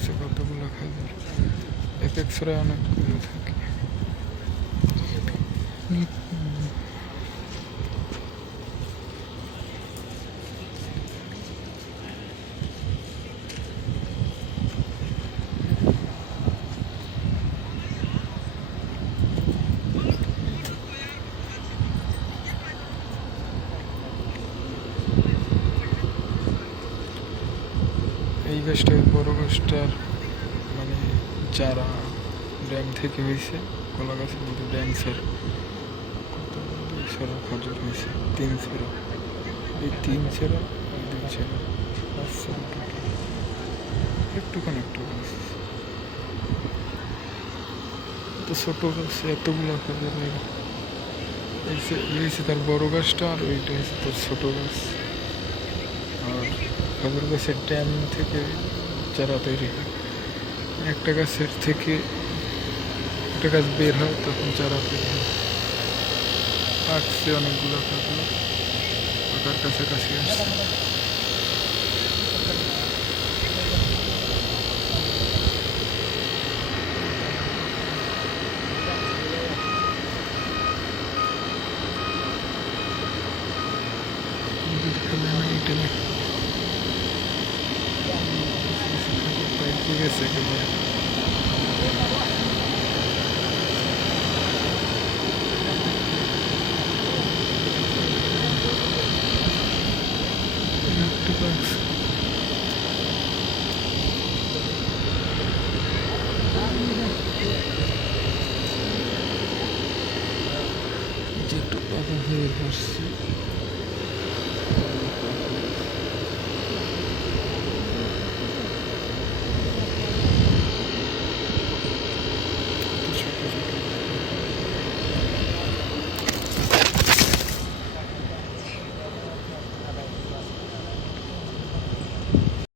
গাছে কতগুলো খাবার, এক এক ছড়ায় অনেকগুলো থাকে। এই গাছটা বড় গাছটার মানে চারা ড্যাম থেকে হয়েছে। কলা গাছের মধ্যে ড্যাম ছাড়া কত ছাড়া খজুর হয়েছে, 3 ছাড়া, এই 3 ছাড়া এই 2 ছাড়া 5 ছাড়া টোটাল একটুখানি একটু গাছ। তো ছোটো গাছে এতগুলো খজুর হয়েছে তার বড় গাছটা, আর ওইটা হয়েছে তার ছোটো গাছ। আর খজুর গাছের ড্যাম থেকে চারা তৈরি হয়, একটা গাছের থেকে একটা গাছ বের হয় তখন চারা তৈরি হয়। পাকছে অনেকগুলো খজুর, পাকার কাছাকাছি আসছে। গেছে একেবারে যেটুকু পাকা হয়ে আসছে।